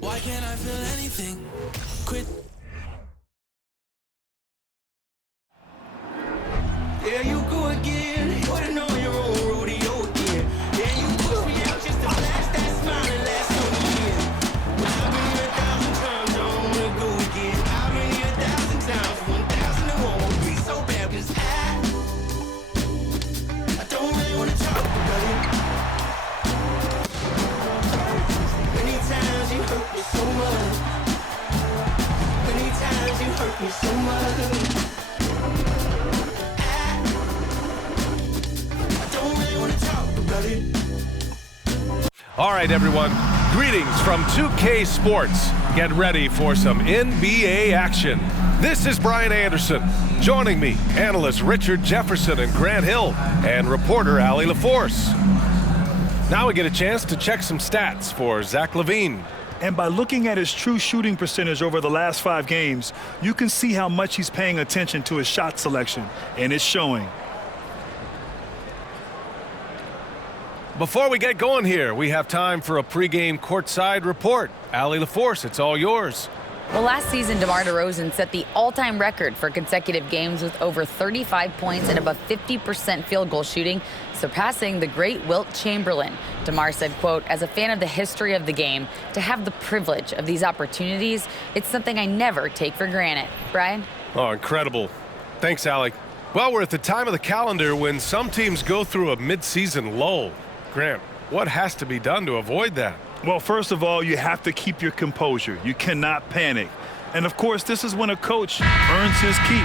Why can't I feel anything? Quit. There you go again. You wanna know your own rodeo again. Yeah, you push me out just to flash that smile and last so years. But I've been here 1,000 times, I don't wanna go again. I've been here 1,000 times, 1,001 won't be so bad, 'cause I don't really wanna talk about it. Many times you hurt me so much. Many times you hurt me so much. All right, everyone. Greetings from 2K Sports. Get ready for some NBA action. This is Brian Anderson. Joining me, analysts Richard Jefferson and Grant Hill, and reporter Allie LaForce. Now we get a chance to check some stats for Zach LaVine. And by looking at his true shooting percentage over the last 5 games, you can see how much he's paying attention to his shot selection, and it's showing. Before we get going here, we have time for a pregame courtside report. Allie LaForce, it's all yours. Well, last season, DeMar DeRozan set the all-time record for consecutive games with over 35 points and above 50% field goal shooting, surpassing the great Wilt Chamberlain. DeMar said, quote, "As a fan of the history of the game, to have the privilege of these opportunities, it's something I never take for granted." Brian? Oh, incredible. Thanks, Allie. Well, we're at the time of the calendar when some teams go through a mid-season lull. Grant, what has to be done to avoid that? Well, first of all, you have to keep your composure. You cannot panic. And, of course, this is when a coach earns his keep.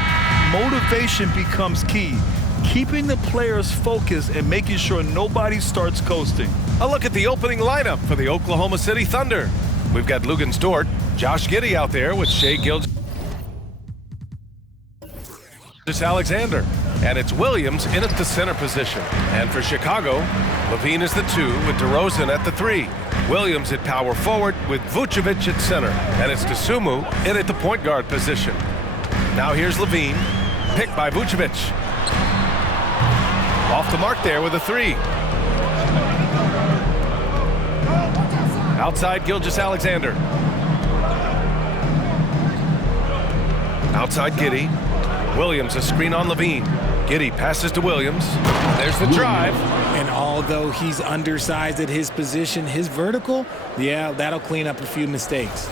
Motivation becomes key. Keeping the players focused and making sure nobody starts coasting. A look at the opening lineup for the Oklahoma City Thunder. We've got Luguentz Dort, Josh Giddey out there with Shai Gilgeous-Alexander. And it's Williams in at the center position. And for Chicago, LaVine is the 2 with DeRozan at the 3. Williams at power forward with Vucevic at center. And it's Dosunmu in at the point guard position. Now here's LaVine, picked by Vucevic. Off the mark there with a 3. Outside Gilgeous-Alexander. Outside Giddey. Williams a screen on LaVine. Giddey passes to Williams. There's the drive. And although he's undersized at his position, his vertical, yeah, that'll clean up a few mistakes.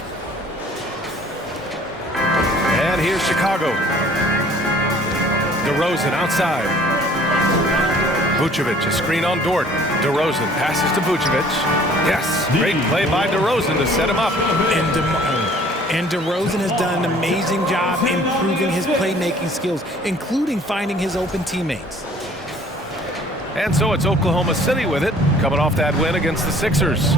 And here's Chicago. DeRozan outside. Vucevic a screen on Dort. DeRozan passes to Vucevic. Yes, great play by DeRozan to set him up. And DeRozan has done an amazing job improving his playmaking skills, including finding his open teammates. And so it's Oklahoma City with it, coming off that win against the Sixers.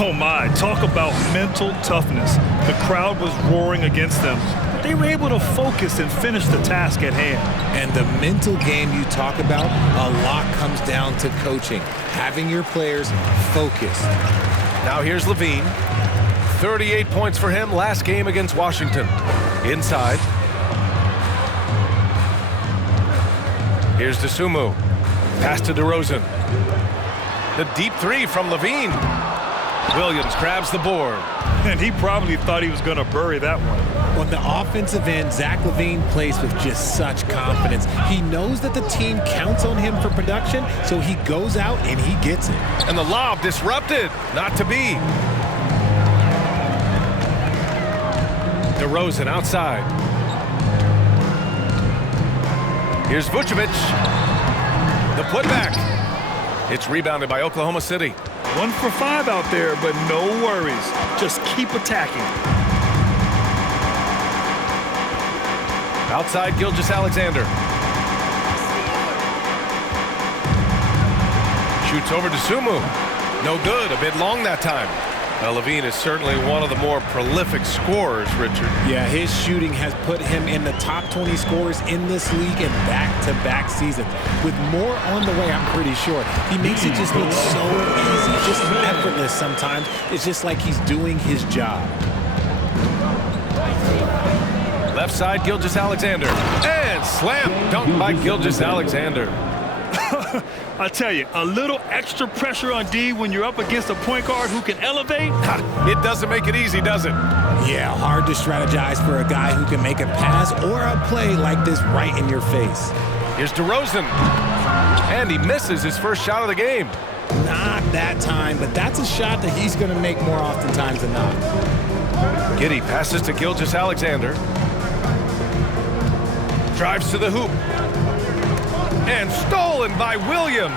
Oh, my. Talk about mental toughness. The crowd was roaring against them, but they were able to focus and finish the task at hand. And the mental game you talk about, a lot comes down to coaching, having your players focused. Now here's LaVine. 38 points for him last game against Washington. Inside. Here's Dosunmu. Pass to DeRozan. The deep 3 from LaVine. Williams grabs the board. And he probably thought he was going to bury that one. On the offensive end, Zach LaVine plays with just such confidence. He knows that the team counts on him for production, so he goes out and he gets it. And the lob disrupted. Not to be. DeRozan outside. Here's Vucevic. The putback. It's rebounded by Oklahoma City. 1 for 5 out there, but no worries. Just keep attacking. Outside Gilgeous-Alexander. Shoots over to Dosunmu. No good. A bit long that time. Now, LaVine is certainly one of the more prolific scorers, Richard. Yeah, his shooting has put him in the top 20 scorers in this league in back-to-back seasons. With more on the way, I'm pretty sure. He makes it just look so easy, just effortless sometimes. It's just like he's doing his job. Left side, Gilgeous-Alexander. And slam dunk by Gilgeous-Alexander. I tell you, a little extra pressure on D when you're up against a point guard who can elevate. It doesn't make it easy, does it? Yeah, hard to strategize for a guy who can make a pass or a play like this right in your face. Here's DeRozan. And he misses his first shot of the game. Not that time, but that's a shot that he's going to make more oftentimes than not. Giddey passes to Gilgeous-Alexander. Drives to the hoop. And stolen by Williams.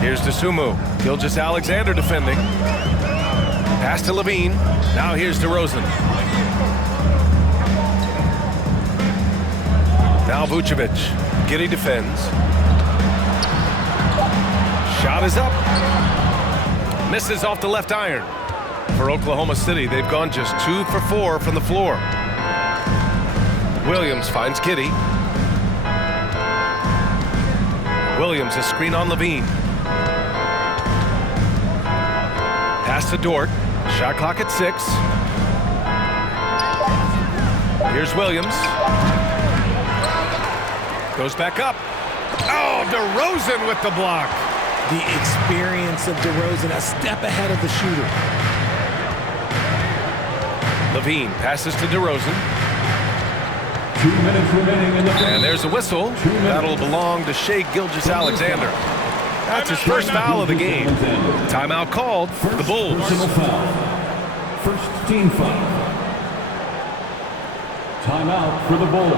Here's DeSumo. Gilgeous-Alexander defending. Pass to Levine. Now here's DeRozan. Now Vucevic. Giddey defends. Shot is up. Misses off the left iron. For Oklahoma City, they've gone just 2 for 4 from the floor. Williams finds Giddey. Williams a screen on Levine. Pass to Dort. Shot clock at 6. Here's Williams. Goes back up. Oh, DeRozan with the block. The experience of DeRozan, a step ahead of the shooter. Levine passes to DeRozan. 2 minutes remaining in the game. And there's a whistle. That'll belong to Shai Gilgeous-Alexander. That's his first foul of the game. Timeout called for the Bulls. Personal foul. First team foul. Timeout for the Bulls.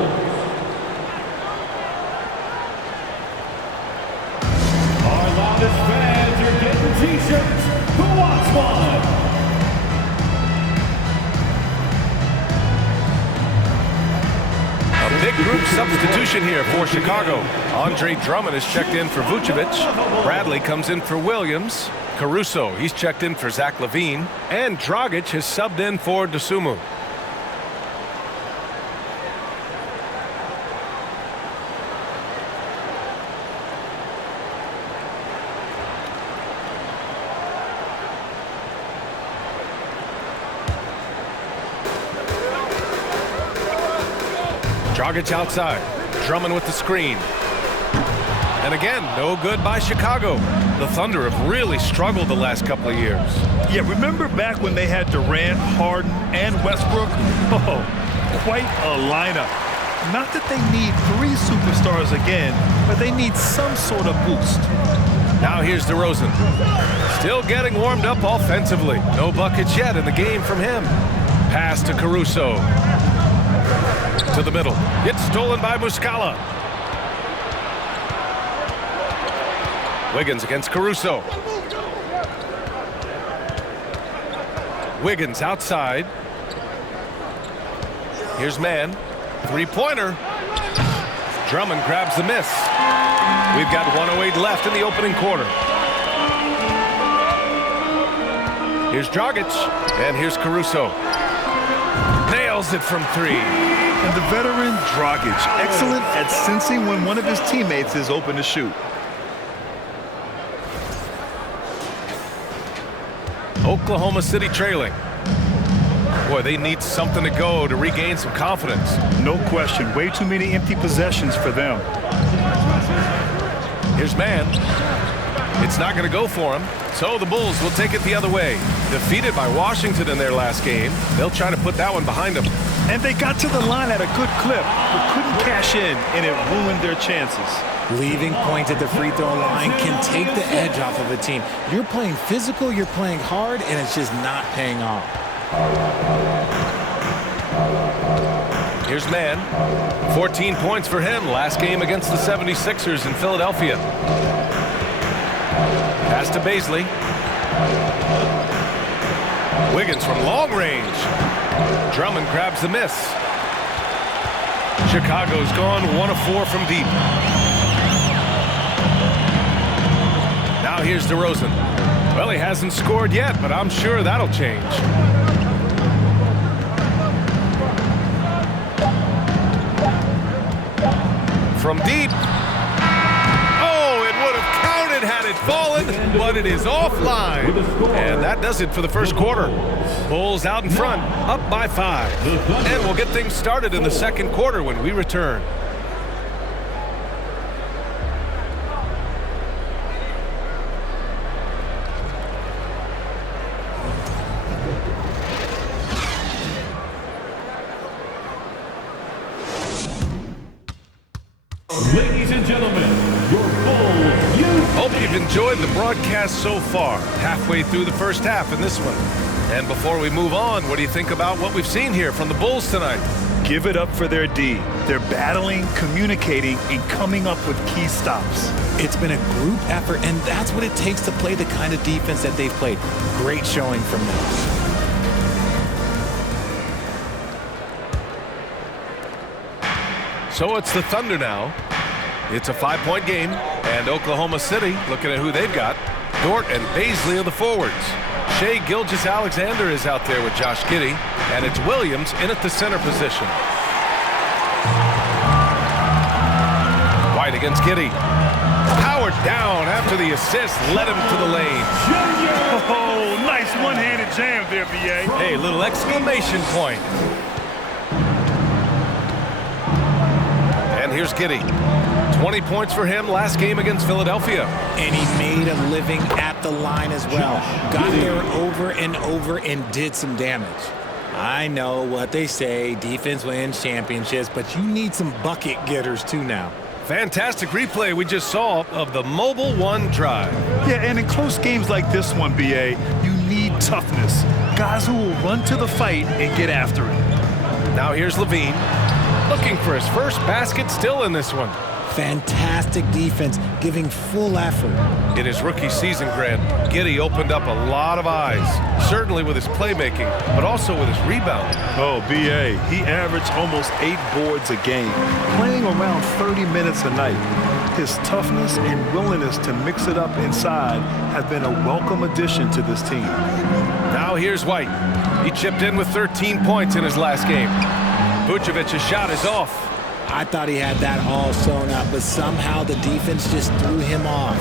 Our loudest fans are getting t-shirts. Who wants one? A big group substitution here for Chicago. Andre Drummond is checked in for Vucevic. Bradley comes in for Williams. Caruso, he's checked in for Zach LaVine. And Dragic has subbed in for DeSumo. Dragic outside. Drummond with the screen. And again, no good by Chicago. The Thunder have really struggled the last couple of years. Yeah, remember back when they had Durant, Harden, and Westbrook? Oh, quite a lineup. Not that they need 3 superstars again, but they need some sort of boost. Now here's DeRozan. Still getting warmed up offensively. No buckets yet in the game from him. Pass to Caruso. To the middle. Gets stolen by Muscala. Wiggins against Caruso. Wiggins outside. Here's Mann. 3-pointer. Drummond grabs the miss. We've got 1:08 left in the opening quarter. Here's Dragic. And here's Caruso. Nails it from 3. And the veteran Dragic, excellent at sensing when one of his teammates is open to shoot. Oklahoma City trailing. Boy, they need something to go to regain some confidence. No question. Way too many empty possessions for them. Here's Mann. It's not going to go for him. So the Bulls will take it the other way. Defeated by Washington in their last game, they'll try to put that one behind them. And they got to the line at a good clip, but couldn't cash in, and it ruined their chances. Leaving points at the free throw line can take the edge off of a team. You're playing physical, you're playing hard, and it's just not paying off. Here's Mann. 14 points for him last game against the 76ers in Philadelphia. Pass to Baisley. Wiggins from long range. Drummond grabs the miss. Chicago's gone 1 of 4 from deep. Now here's DeRozan. Well, he hasn't scored yet, but I'm sure that'll change. From deep. Oh, it would have counted had it fallen, but it is offline. And that does it for the first quarter. Bulls out in front, up by 5. And we'll get things started in the second quarter when we return. We've enjoyed the broadcast so far, halfway through the first half in this one. And before we move on, what do you think about what we've seen here from the Bulls tonight? Give it up for their D. They're battling, communicating, and coming up with key stops. It's been a group effort, and that's what it takes to play the kind of defense that they've played. Great showing from them. So it's the Thunder now. It's a 5-point game, and Oklahoma City, looking at who they've got, Dort and Baisley are the forwards. Shai Gilgeous-Alexander is out there with Josh Giddey, and it's Williams in at the center position. White against Giddey. Powered down after the assist, led him to the lane. Oh, nice one-handed jam there, B.A. Hey, little exclamation point. And here's Giddey. 20 points for him last game against Philadelphia. And he made a living at the line as well. Got there over and over and did some damage. I know what they say, defense wins championships, but you need some bucket getters too now. Fantastic replay we just saw of the Mobile One drive. Yeah, and in close games like this one, B.A., you need toughness. Guys who will run to the fight and get after it. Now here's Levine, looking for his first basket still in this one. Fantastic defense, giving full effort. In his rookie season, Grant, Giddey opened up a lot of eyes, certainly with his playmaking, but also with his rebounding. Oh, B.A., he averaged almost 8 boards a game, playing around 30 minutes a night. His toughness and willingness to mix it up inside have been a welcome addition to this team. Now here's White. He chipped in with 13 points in his last game. Vucevic's shot is off. I thought he had that all sewn up, but somehow the defense just threw him off.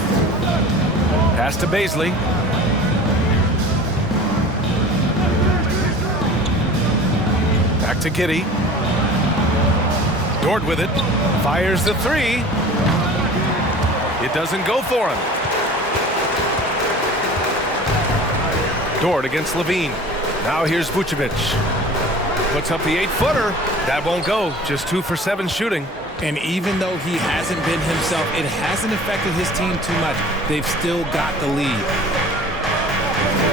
Pass to Baisley. Back to Giddey. Dort with it. Fires the three. It doesn't go for him. Dort against Levine. Now here's Vucevic. Puts up the 8-footer. That won't go. Just 2 for 7 shooting. And even though he hasn't been himself, it hasn't affected his team too much. They've still got the lead.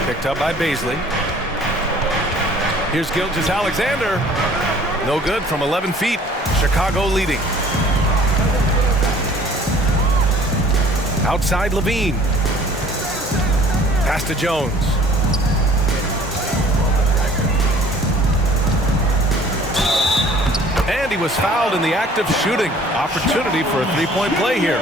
Picked up by Baisley. Here's Gilgeous-Alexander. No good from 11 feet. Chicago leading. Outside Levine. Pass to Jones. And he was fouled in the act of shooting. Opportunity for a 3-point play here.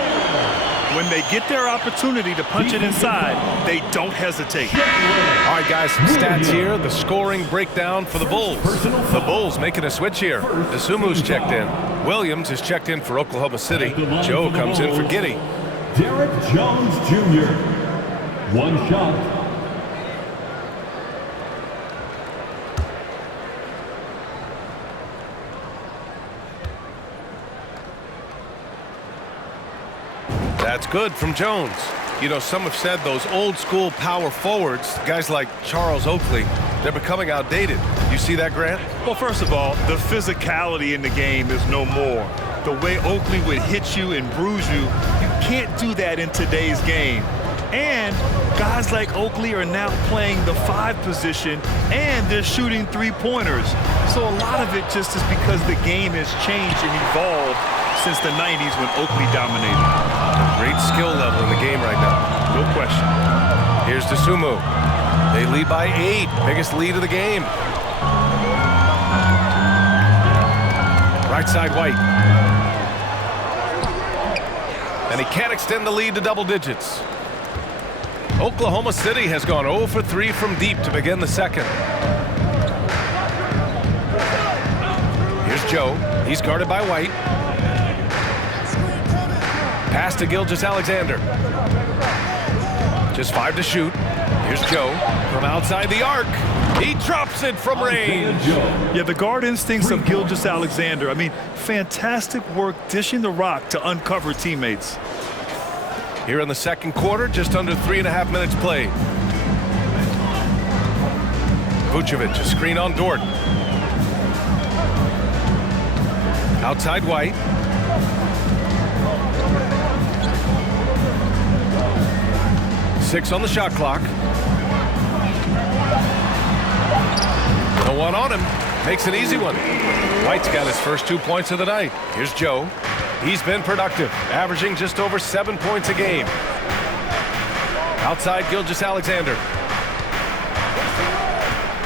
When they get their opportunity to punch it inside, they don't hesitate. All right, guys, some stats here. The scoring breakdown for the Bulls. The Bulls making a switch here. Desumu's checked in. Williams is checked in for Oklahoma City. Joe comes in for Giddey. Derek Jones Jr. 1 shot. That's good from Jones. You know, some have said those old school power forwards, guys like Charles Oakley, they're becoming outdated. You see that, Grant? Well, first of all, the physicality in the game is no more. The way Oakley would hit you and bruise you, you can't do that in today's game. And guys like Oakley are now playing the 5 position, and they're shooting 3-pointers. So a lot of it just is because the game has changed and evolved since the 90s when Oakley dominated. Great skill level in the game right now. No question. Here's Desumu. They lead by 8. Biggest lead of the game. Right side White. And he can't extend the lead to double digits. Oklahoma City has gone 0 for 3 from deep to begin the second. Here's Joe. He's guarded by White. Pass to Gilgeous-Alexander. Just 5 to shoot. Here's Joe from outside the arc. He drops it from range. Yeah, the guard instincts of Gilgeous-Alexander. I mean, fantastic work dishing the rock to uncover teammates. Here in the second quarter, just under 3.5 minutes played. Vucevic, a screen on Dort. Outside White. 6 on the shot clock. No one on him. Makes an easy one. White's got his first 2 points of the night. Here's Joe. He's been productive, averaging just over 7 points a game. Outside Gilgeous-Alexander.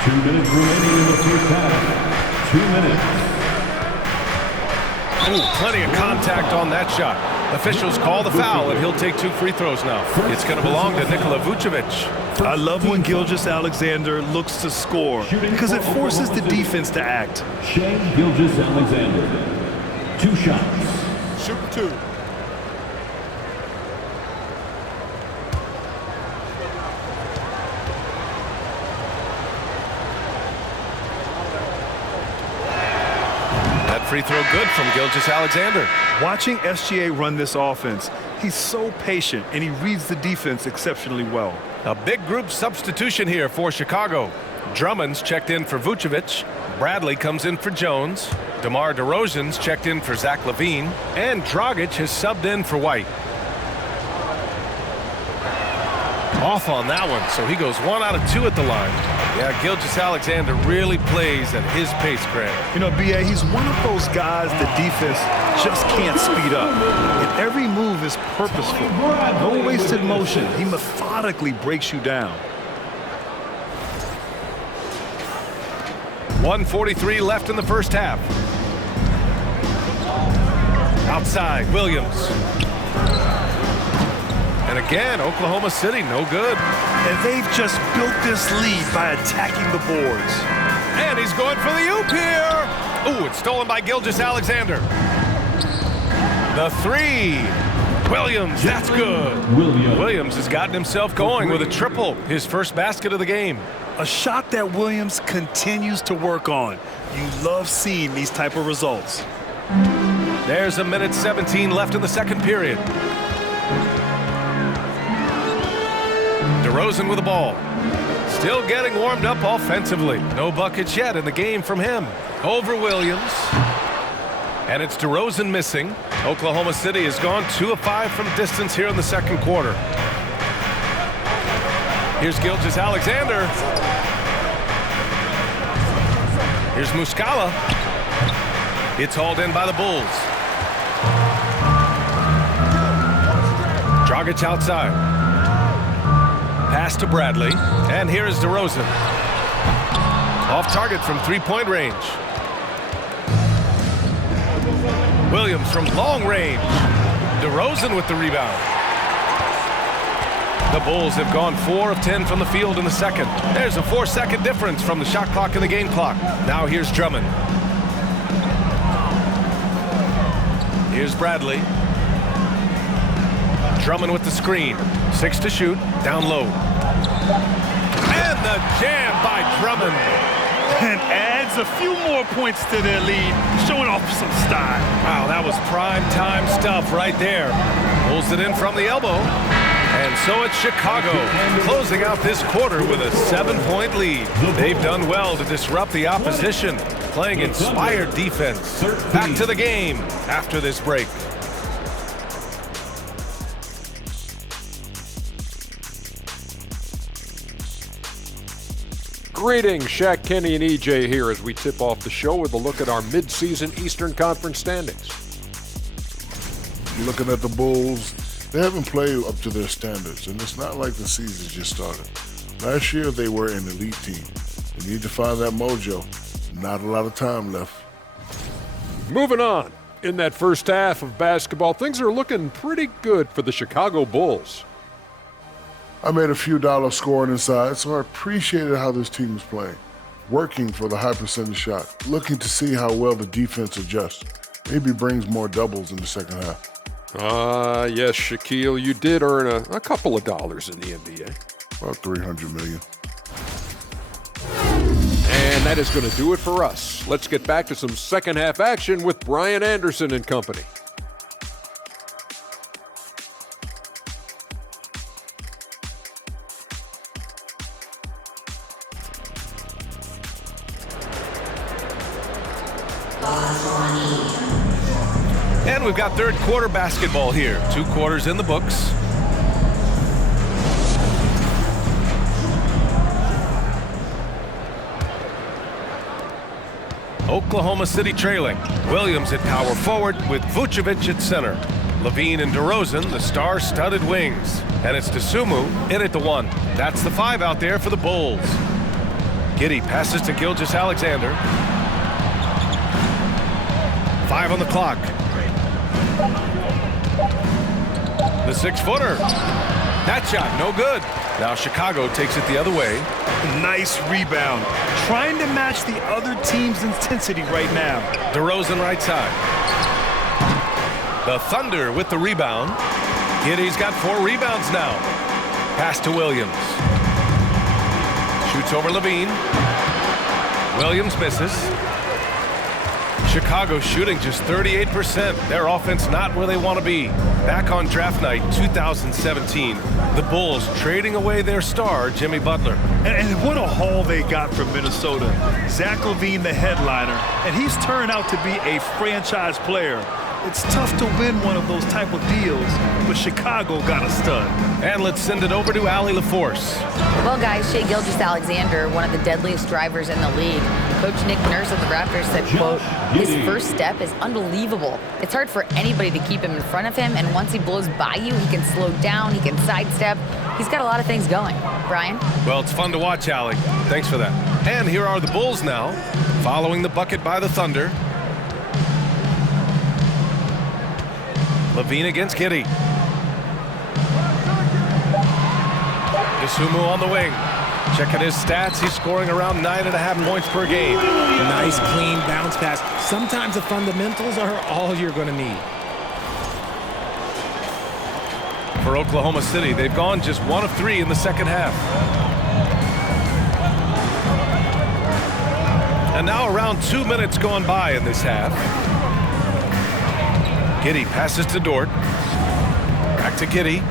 2 minutes remaining in the first half. 2 minutes. Ooh, plenty of contact on that shot. Officials call the foul, and he'll take 2 free throws now. It's going to belong to Nikola Vucevic. I love when Gilgeous-Alexander looks to score because it forces the defense to act. Shai Gilgeous-Alexander. 2 shots. Shoot 2. That free throw good from Gilgeous-Alexander. Watching SGA run this offense, he's so patient and he reads the defense exceptionally well. A big group substitution here for Chicago. Drummond's checked in for Vucevic. Bradley comes in for Jones. DeMar DeRozan's checked in for Zach LaVine. And Dragic has subbed in for White. Off on that one, so he goes 1 out of 2 at the line. Yeah, Gilgeous-Alexander really plays at his pace, Grant. You know, B.A., he's one of those guys the defense just can't speed up. And every move is purposeful. No wasted motion. He methodically breaks you down. 1:43 left in the first half. Outside, Williams. And again, Oklahoma City, no good. And they've just built this lead by attacking the boards. And he's going for the oop here. Ooh, it's stolen by Gilgeous-Alexander. The 3. Williams, that's good. Williams has gotten himself going with a triple, his first basket of the game. A shot that Williams continues to work on. You love seeing these type of results. There's 1:17 left in the second period. DeRozan with the ball. Still getting warmed up offensively. No buckets yet in the game from him. Over Williams. And it's DeRozan missing. Oklahoma City has gone 2 of 5 from distance here in the second quarter. Here's Gilgeous-Alexander. Here's Muscala. It's hauled in by the Bulls. Dragic outside. Pass to Bradley. And here is DeRozan. Off target from 3-point range. Williams from long range. DeRozan with the rebound. The Bulls have gone 4 of 10 from the field in the second. There's a 4-second difference from the shot clock and the game clock. Now here's Drummond. Here's Bradley. Drummond with the screen. 6 to shoot. Down low. And the jam by Drummond. And adds a few more points to their lead, showing off some style. Wow, that was prime time stuff right there. Pulls it in from the elbow. And so it's Chicago closing out this quarter with a 7-point lead. They've done well to disrupt the opposition, playing inspired defense. Back to the game after this break. Greetings, Shaq, Kenny, and EJ here as we tip off the show with a look at our mid-season Eastern Conference standings. You're looking at the Bulls. They haven't played up to their standards, and it's not like the season just started. Last year, they were an elite team. They need to find that mojo. Not a lot of time left. Moving on. In that first half of basketball, things are looking pretty good for the Chicago Bulls. I made a few dollars scoring inside, so I appreciated how this team was playing. Working for the high percentage shot, looking to see how well the defense adjusts. Maybe brings more doubles in the second half. Yes, Shaquille, you did earn a couple of dollars in the NBA. About $300 million. And that is going to do it for us. Let's get back to some second half action with Brian Anderson and company. And we've got third quarter basketball here. 2 quarters in the books. Oklahoma City trailing. Williams at power forward with Vucevic at center. Levine and DeRozan, the star-studded wings. And it's Dosunmu in at the 1. That's the 5 out there for the Bulls. Giddey passes to Gilgeous-Alexander. 5 on the clock. The 6-footer. That shot, no good. Now Chicago takes it the other way. Nice rebound. Trying to match the other team's intensity right now. DeRozan right side. The Thunder with the rebound. Giddey's got 4 rebounds now. Pass to Williams. Shoots over Levine. Williams misses. Chicago shooting just 38%. Their offense not where they want to be. Back on draft night 2017, the Bulls trading away their star, Jimmy Butler. And what a haul they got from Minnesota. Zach LaVine, the headliner, and he's turned out to be a franchise player. It's tough to win one of those type of deals, but Chicago got a stud. And let's send it over to Allie LaForce. Well, guys, Shai Gilgeous-Alexander, one of the deadliest drivers in the league. Coach Nick Nurse of the Raptors said, quote, his first step is unbelievable. It's hard for anybody to keep him in front of him, and once he blows by you, he can slow down, he can sidestep. He's got a lot of things going. Brian? Well, it's fun to watch, Allie. Thanks for that. And here are the Bulls now, following the bucket by the Thunder. Levine against Giddey. Dosunmu on the wing. Checking his stats, he's scoring around 9.5 points per game. Nice, clean bounce pass. Sometimes the fundamentals are all you're going to need. For Oklahoma City, they've gone just 1 of 3 in the second half. And now around 2 minutes gone by in this half. Giddey passes to Dort. Back to Giddey.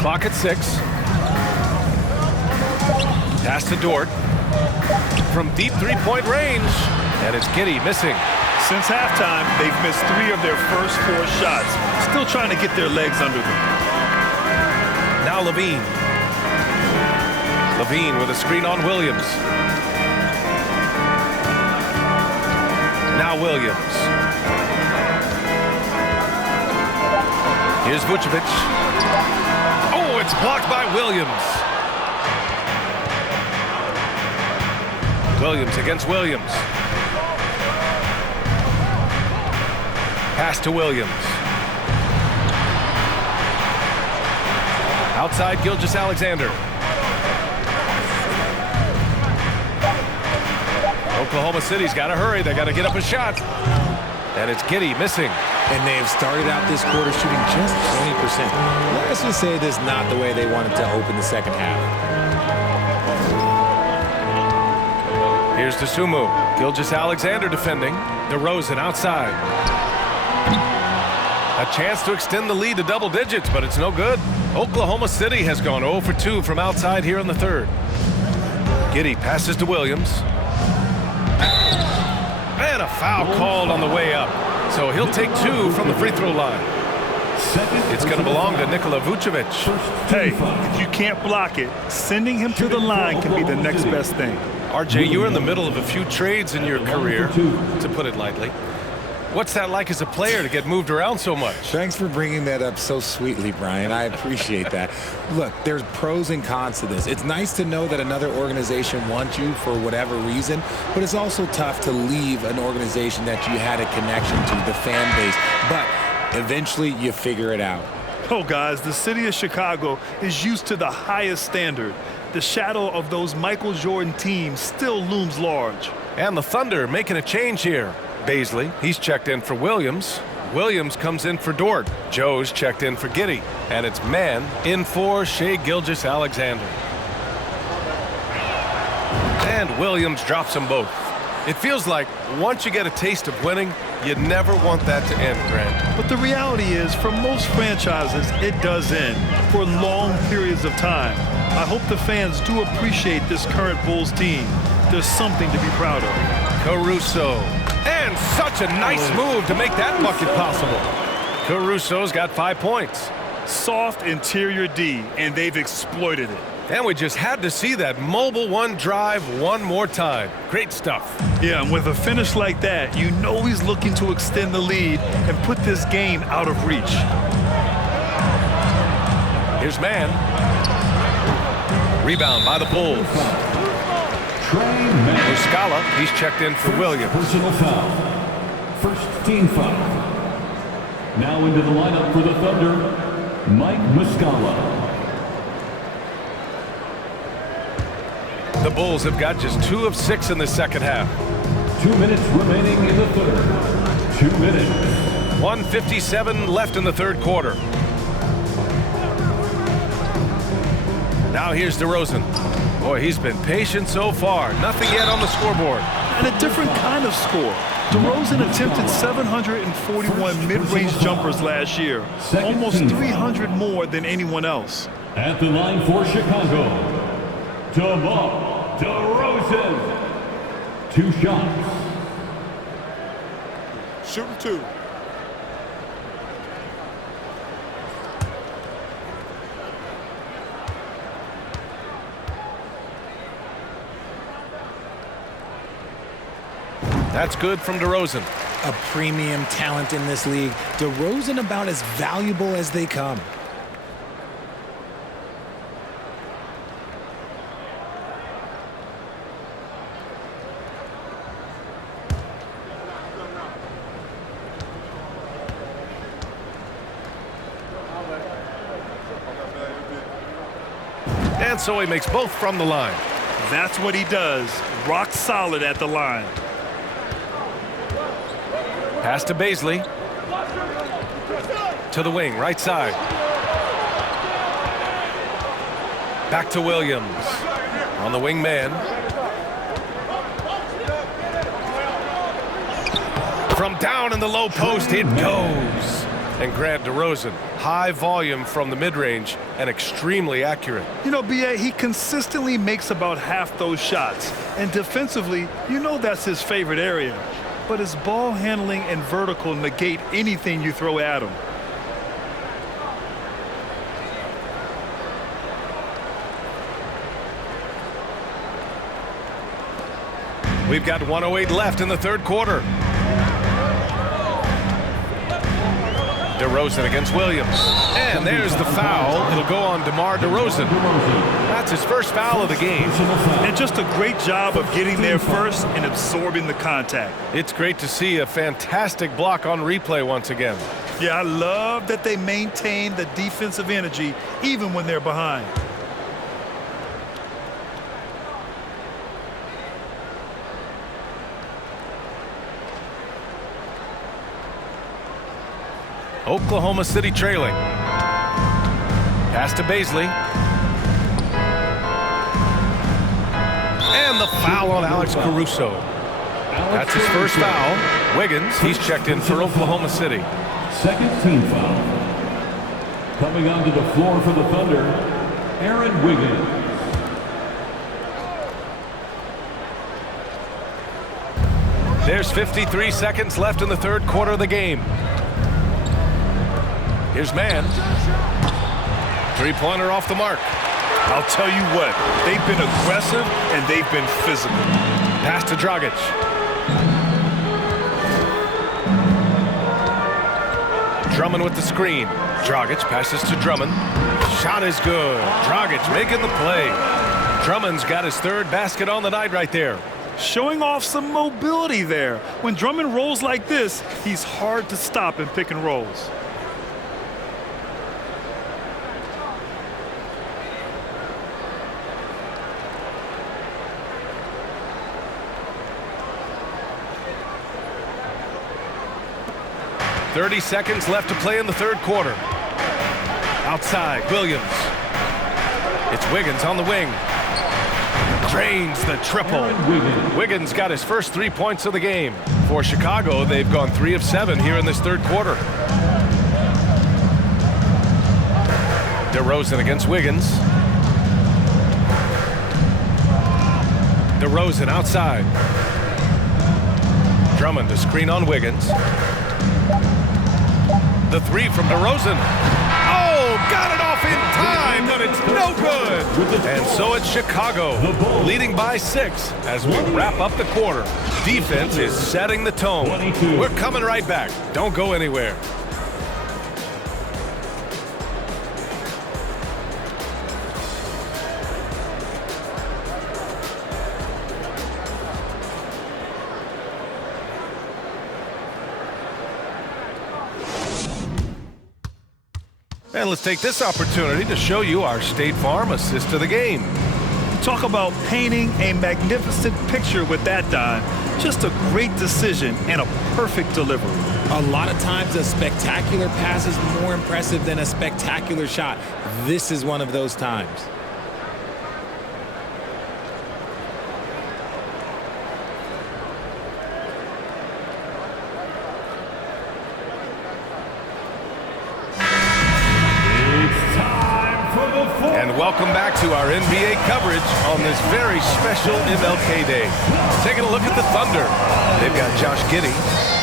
Clock at 6. Pass to Dort. From deep three-point range. And it's Giddey missing. Since halftime, they've missed 3 of their first 4 shots. Still trying to get their legs under them. Now Levine. Levine with a screen on Williams. Now Williams. Here's Vucevic. Oh, it's blocked by Williams. Williams against Williams. Pass to Williams. Outside Gilgeous-Alexander. Oklahoma City's got to hurry. They got to get up a shot. And it's Giddey missing. And they have started out this quarter shooting just 20%. Let's just say this is not the way they wanted to open the second half. Here's Dosunmu. Gilgeous-Alexander defending. DeRozan outside. A chance to extend the lead to double digits, but it's no good. Oklahoma City has gone 0 for 2 from outside here in the third. Giddey passes to Williams. And a foul called on the way up. So he'll take 2 from the free throw line. It's going to belong to Nikola Vucevic. Hey, if you can't block it, sending him to the line can be the next best thing. RJ, you were in the middle of a few trades in your career, to put it lightly. What's that like as a player to get moved around so much? Thanks for bringing that up so sweetly, Brian. I appreciate that. Look, there's pros and cons to this. It's nice to know that another organization wants you for whatever reason, but it's also tough to leave an organization that you had a connection to, the fan base. But eventually you figure it out. Oh, guys, the city of Chicago is used to the highest standard. The shadow of those Michael Jordan teams still looms large. And the Thunder making a change here. Baisley, he's checked in for Williams. Williams comes in for Dort. Joe's checked in for Giddey. And it's man in for Shai Gilgeous-Alexander. And Williams drops them both. It feels like once you get a taste of winning, you never want that to end, Grant. But the reality is, for most franchises, it does end for long periods of time. I hope the fans do appreciate this current Bulls team. There's something to be proud of. Caruso. And such a nice move to make that bucket possible. Caruso's got 5 points. Soft interior D, and they've exploited it. And we just had to see that mobile one drive one more time. Great stuff. Yeah, and with a finish like that, you know he's looking to extend the lead and put this game out of reach. Here's man. Rebound by the Bulls. Muscala, he's checked in for Williams. Personal foul. First team foul. Now into the lineup for the Thunder, Mike Muscala. The Bulls have got just 2 of 6 in the second half. 2 minutes remaining in the third. 2 minutes. 1:57 left in the third quarter. Now here's DeRozan. Boy, he's been patient so far. Nothing yet on the scoreboard. And a different kind of score. DeRozan attempted 741 mid-range jumpers last year. Almost 300 more than anyone else. At the line for Chicago, DeMar DeRozan. 2 shots. Shooting 2. That's good from DeRozan. A premium talent in this league. DeRozan about as valuable as they come. And so he makes both from the line. That's what he does. Rock solid at the line. Pass to Baisley. To the wing, right side. Back to Williams. On the wing man. From down in the low post, it goes. And Grant DeRozan, high volume from the mid-range and extremely accurate. You know, B.A., he consistently makes about half those shots. And defensively, you know that's his favorite area. But his ball handling and vertical negate anything you throw at him. We've got 1:08 left in the third quarter. DeRozan against Williams. And there's the foul. It'll go on DeMar DeRozan. That's his first foul of the game. And just a great job of getting there first and absorbing the contact. It's great to see a fantastic block on replay once again. Yeah, I love that they maintain the defensive energy even when they're behind. Oklahoma City trailing. Pass to Baisley. And the foul on Alex Caruso. That's his first foul. Wiggins, he's checked in for Oklahoma City. Second team foul. Coming onto the floor for the Thunder, Aaron Wiggins. There's 53 seconds left in the third quarter of the game. Here's man. Three-pointer off the mark. I'll tell you what, they've been aggressive and they've been physical. Pass to Dragic. Drummond with the screen. Dragic passes to Drummond. Shot is good. Dragic making the play. Drummond's got his third basket on the night right there. Showing off some mobility there. When Drummond rolls like this, he's hard to stop in pick and rolls. .30 seconds left to play in the third quarter. Outside, Williams. It's Wiggins on the wing. Drains the triple. Wiggins got his first 3 points of the game. For Chicago, they've gone 3 of 7 here in this third quarter. DeRozan against Wiggins. DeRozan outside. Drummond to screen on Wiggins. The three from DeRozan. Oh, and it's no good. And so it's Chicago, leading by 6 as we wrap up the quarter. Defense is setting the tone. We're coming right back. Don't go anywhere. And let's take this opportunity to show you our State Farm assist of the game. Talk about painting a magnificent picture with that dive. Just a great decision and a perfect delivery. A lot of times a spectacular pass is more impressive than a spectacular shot. This is one of those times. And welcome back to our NBA coverage on this very special MLK Day. Taking a look at the Thunder. They've got Josh Giddey.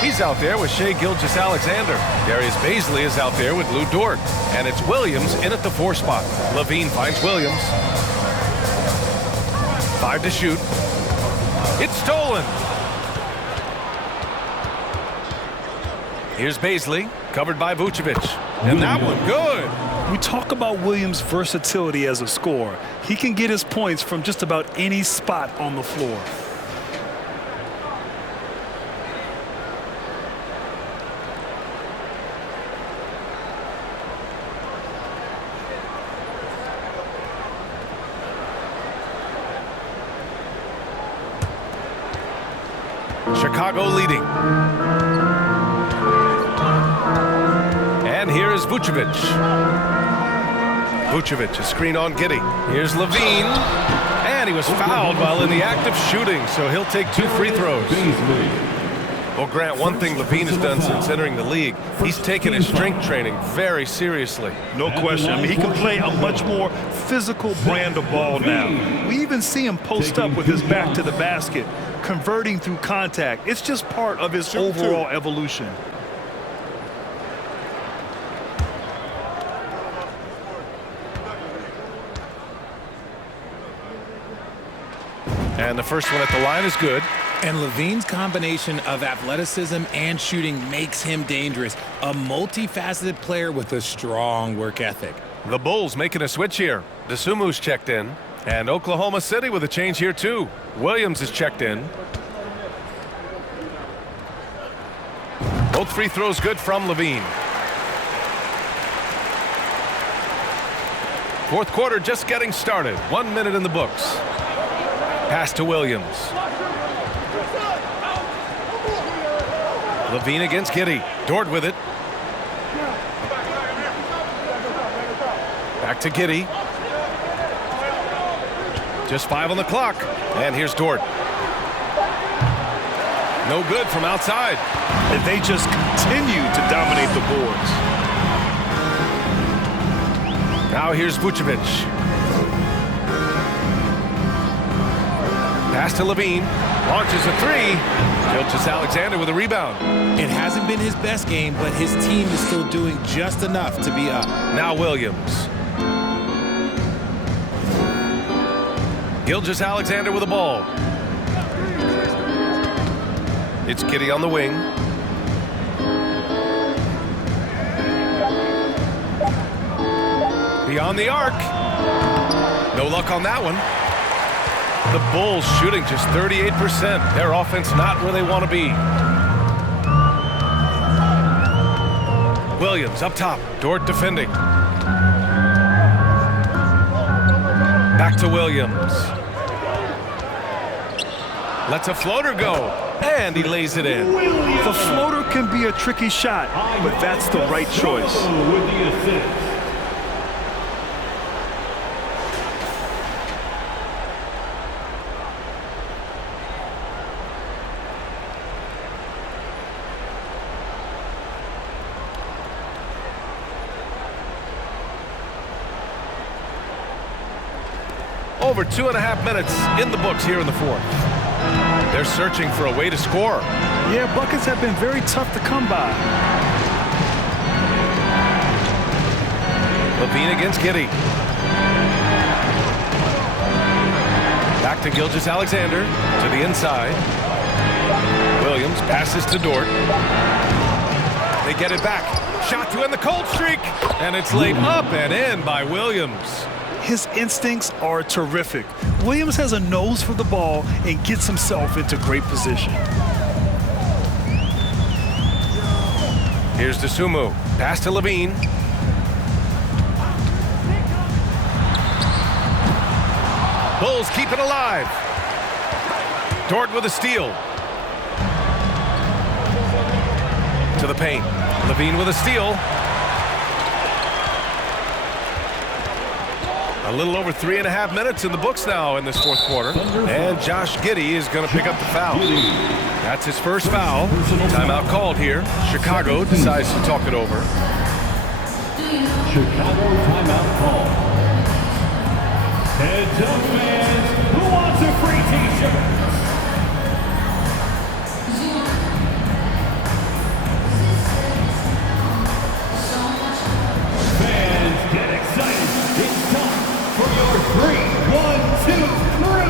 He's out there with Shai Gilgeous-Alexander. Darius Bazley is out there with Lou Dort. And it's Williams in at the 4 spot. Levine finds Williams. 5 to shoot. It's stolen. Here's Bazley, covered by Vucevic. And that one, good. We talk about Williams' versatility as a scorer. He can get his points from just about any spot on the floor. Chicago leading. And here is Vucevic. Vucevic, a screen on Giddey. Here's Levine. And he was fouled while in the act of shooting, so he'll take 2 free throws. Well, Grant, one thing Levine has done since entering the league, he's taken his strength training very seriously. No question. I mean, he can play a much more physical brand of ball now. We even see him post up with his back to the basket, converting through contact. It's just part of his overall evolution. And the first one at the line is good. And Levine's combination of athleticism and shooting makes him dangerous. A multifaceted player with a strong work ethic. The Bulls making a switch here. Desumu's checked in. And Oklahoma City with a change here too. Williams is checked in. Both free throws good from Levine. Fourth quarter just getting started. 1 minute in the books. Pass to Williams. Levine against Giddey. Dort with it. Back to Giddey. Just 5 on the clock. And here's Dort. No good from outside. And they just continue to dominate the boards. Now here's Vucevic. Pass to Levine. Launches a 3. Gilgeous-Alexander with a rebound. It hasn't been his best game, but his team is still doing just enough to be up. Now Williams. Gilgeous-Alexander with the ball. It's Giddey on the wing. Beyond the arc. No luck on that one. The Bulls shooting just 38%. Their offense not where they want to be. Williams up top. Dort defending. Back to Williams. Lets a floater go. And he lays it in. The floater can be a tricky shot, but that's the right choice. Over 2.5 minutes in the books here in the fourth. They're searching for a way to score. Yeah, buckets have been very tough to come by. Levine against Giddey. Back to Gilgeous-Alexander, to the inside. Williams passes to Dort. They get it back. Shot to end the cold streak, and it's laid up and in by Williams. His instincts are terrific. Williams has a nose for the ball and gets himself into great position. Here's Dosunmu. Pass to Levine. Bulls keep it alive. Dort with a steal. To the paint. Levine with a steal. A little over 3.5 minutes in the books now in this fourth quarter. And Josh Giddey is going to pick up the foul. That's his first foul. Timeout called here. Chicago decides to talk it over. Chicago timeout call. Heads up, fans. Who wants a free t-shirt? Fans, get excited. It's time for your 3-1-2 crew.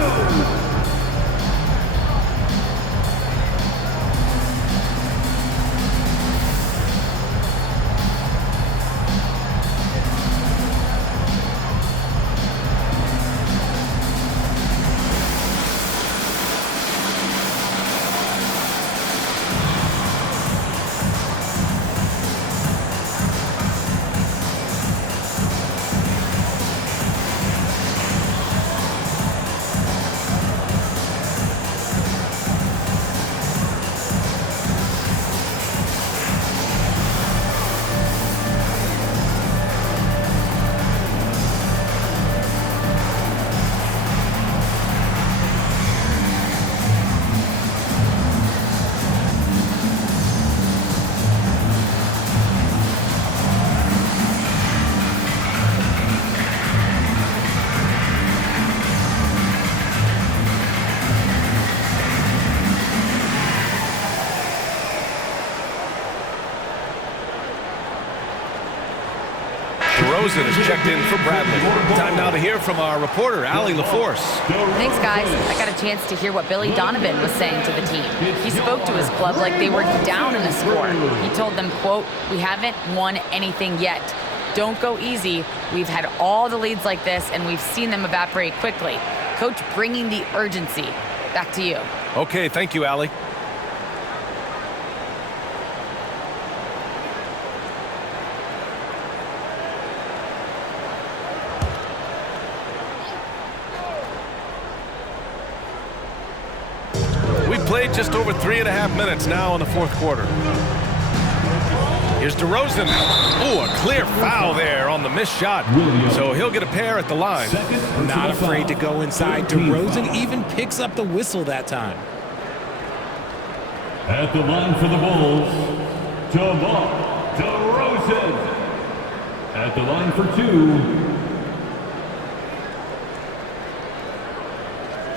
DeRozan is checked in for Bradley. Time now to hear from our reporter, Allie LaForce. Thanks, guys. I got a chance to hear what Billy Donovan was saying to the team. He spoke to his club like they were down in a score. He told them, quote, "We haven't won anything yet. Don't go easy. We've had all the leads like this, and we've seen them evaporate quickly." Coach bringing the urgency. Back to you. Okay, thank you, Allie. Played just over 3.5 minutes now in the fourth quarter. Here's DeRozan. Oh, a clear foul there on the missed shot. So he'll get a pair at the line. Not afraid to go inside. DeRozan even picks up the whistle that time. At the line for the Bulls, DeMar DeRozan. At the line for two.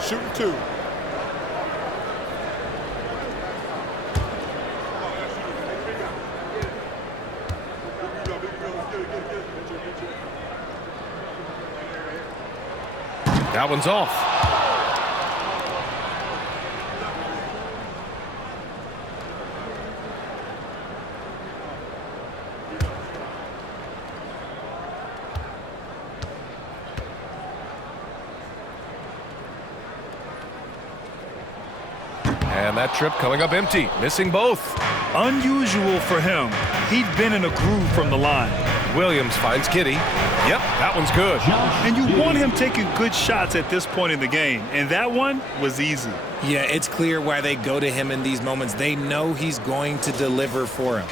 Shooting two. That one's off. And that trip coming up empty, missing both. Unusual for him. He'd been in a groove from the line. Williams finds Giddey. Yep, that one's good. And you want him taking good shots at this point in the game, and that one was easy. Yeah, it's clear why they go to him in these moments. They know he's going to deliver for him.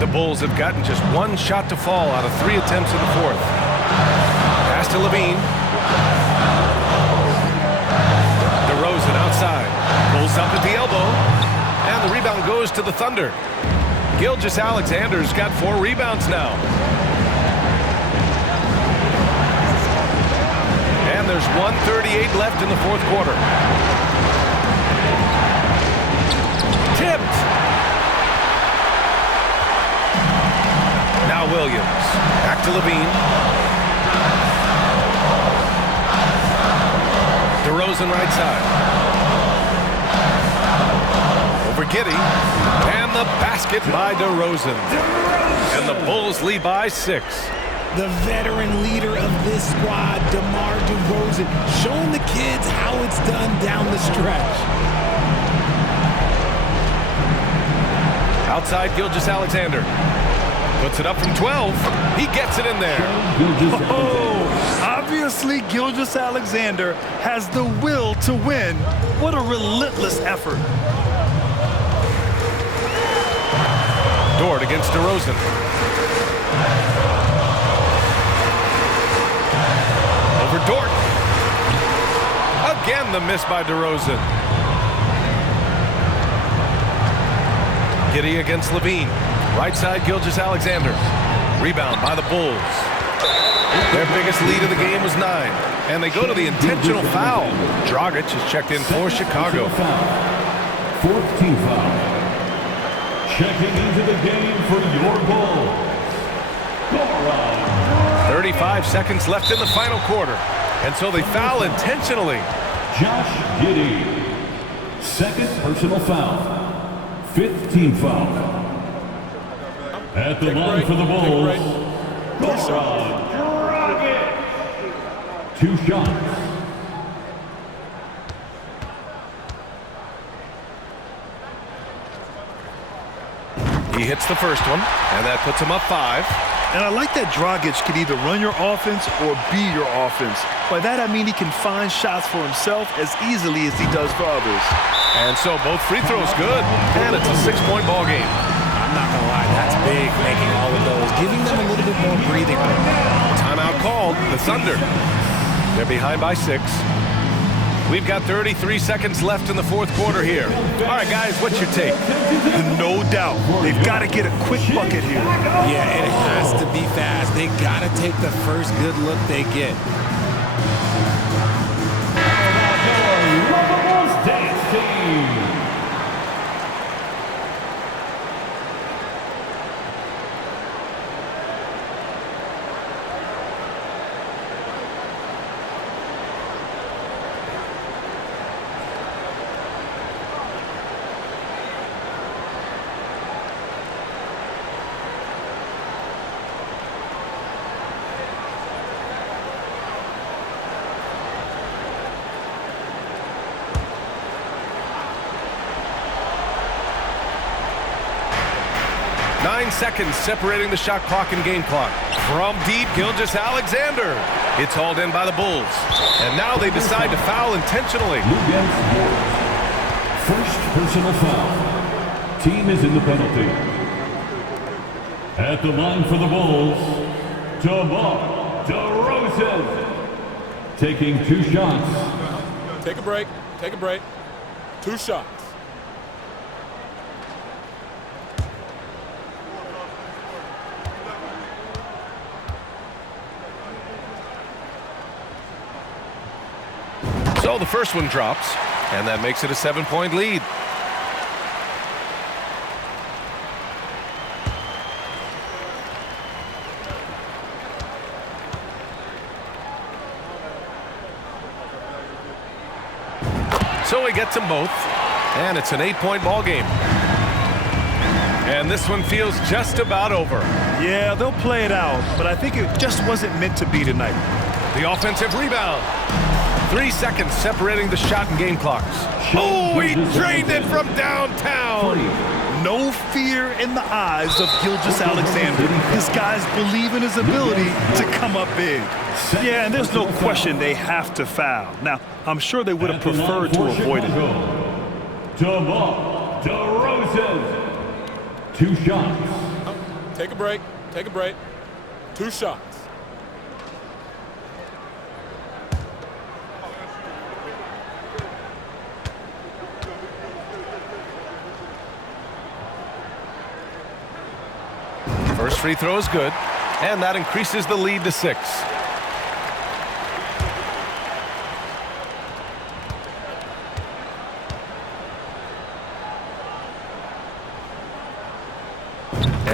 The Bulls have gotten just one shot to fall out of 3 attempts in the fourth. Pass to Levine. DeRozan outside. Pulls up at the elbow. And the rebound goes to the Thunder. Gilgeous-Alexander's got 4 rebounds now. And there's There's 1:38 left in the fourth quarter. Tipped. Now Williams. Back to Levine. DeRozan right side. Over Giddey. And the basket by DeRozan. And the Bulls lead by 6. The veteran leader of this squad, DeMar DeRozan, showing the kids how it's done down the stretch. Outside Gilgeous-Alexander. Puts it up from 12. He gets it in there. Oh, obviously Gilgeous-Alexander has the will to win. What a relentless effort. Dort against DeRozan. Over Dort. Again the miss by DeRozan. Giddey against Levine. Right side Gilgeous-Alexander. Rebound by the Bulls. Their biggest lead of the game was 9. And they go to the intentional foul. Dragic is checked in for Chicago. 4th team foul. Checking into the game for your Bulls. 35 seconds left in the final quarter. And so they foul intentionally. Josh Giddey. 2nd personal foul. 5th team foul. At the line for the Bulls, DeRozan. 2 shots. He hits the first one, and that puts him up 5. And I like that Dragic can either run your offense or be your offense. By that I mean he can find shots for himself as easily as he does for others. And so both free throws good, and it's a 6-point ball game. I'm not going to lie, that's big, making all of those, giving them a little bit more breathing room. Timeout called, the Thunder. They're behind by 6. We've got 33 seconds left in the fourth quarter here. All right, guys, what's your take? No doubt. They've got to get a quick bucket here. Yeah, it has to be fast. They got to take the first good look they get. Dance team. Seconds separating the shot clock and game clock. From deep, Gilgeous-Alexander. It's hauled in by the Bulls. And now they decide to foul intentionally. First personal foul. Team is in the penalty. At the line for the Bulls, DeMar DeRozan. Taking 2 shots. Take a break. Take a break. 2 shots. So the first one drops, and that makes it a 7-point lead. So he gets them both, and it's an 8-point ball game. And this one feels just about over. Yeah, they'll play it out, but I think it just wasn't meant to be tonight. The offensive rebound. 3 seconds separating the shot and game clocks. Oh, he drained it from downtown. No fear in the eyes of Gilgeous-Alexander. His guys believe in his ability to come up big. Yeah, and there's no question they have to foul. Now, I'm sure they would have preferred to avoid it. DeMar DeRozan. 2 shots. Take a break. Take a break. 2 shots. First free throw is good, and that increases the lead to 6.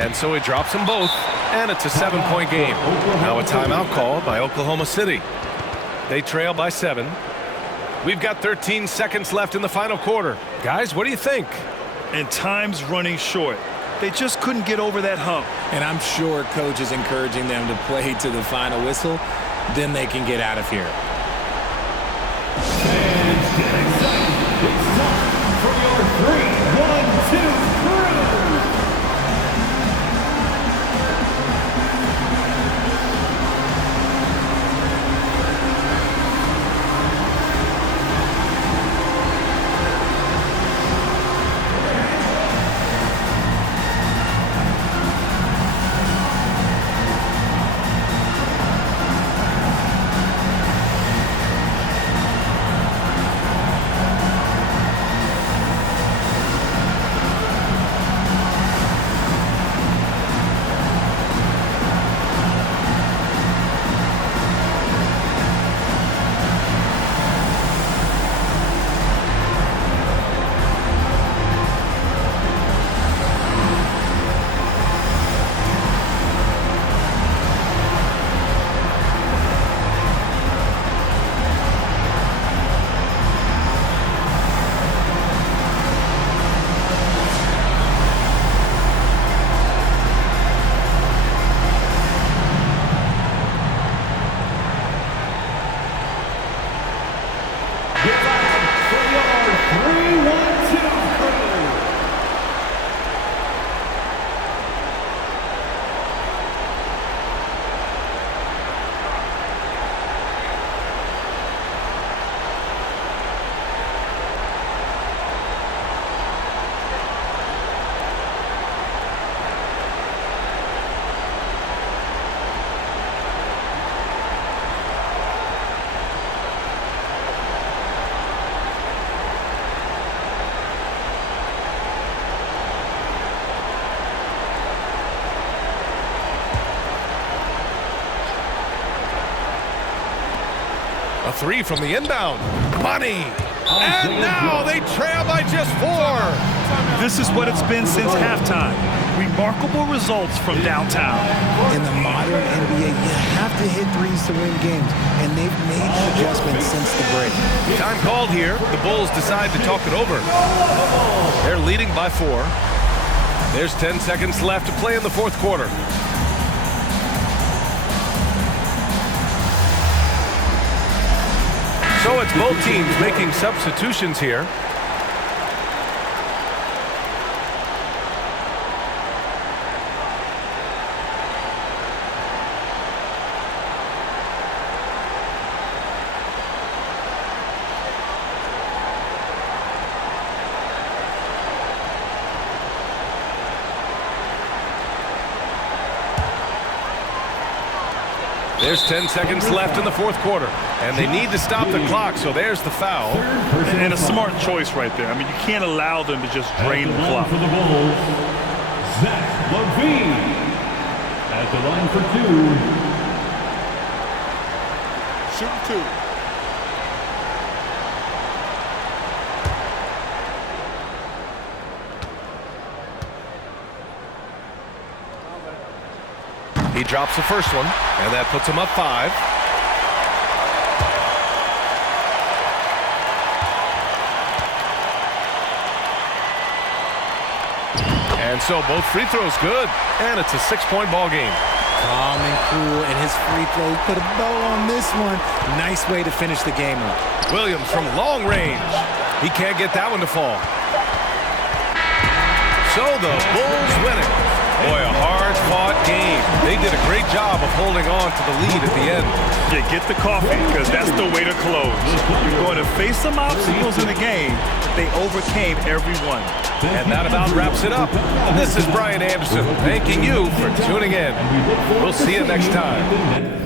And so he drops them both, and it's a 7-point game. Now a timeout called by Oklahoma City. They trail by 7. We've got 13 seconds left in the final quarter. Guys, what do you think? And time's running short. They just couldn't get over that hump. And I'm sure coach is encouraging them to play to the final whistle. Then they can get out of here. Fans get excited. It's time for your 3-1-2 crew. A 3 from the inbound. Money. And now they trail by just 4. This is what it's been since halftime. Remarkable results from downtown. In the modern NBA, you have to hit threes to win games, and they've made the adjustments since the break. Time called here. The Bulls decide to talk it over. They're leading by 4. There's 10 seconds left to play in the fourth quarter. So it's both teams making substitutions here. There's 10 seconds left in the fourth quarter, and they need to stop the clock, so there's the foul. And a smart choice right there. I mean, you can't allow them to just drain the clock. For the Bulls, Zach LaVine at the line for 2. Shooting 2. He drops the first one, and that puts him up 5. And so both free throws good, and it's a 6-point ball game. Calm and cool, and his free throw put a bow on this one. Nice way to finish the game up. Williams from long range. He can't get that one to fall. So the Bulls winning. Boy, a hard-fought game. They did a great job of holding on to the lead at the end. Yeah, get the coffee, because that's the way to close. You're going to face some obstacles in the game. They overcame every one. And that about wraps it up. This is Brian Anderson, thanking you for tuning in. We'll see you next time.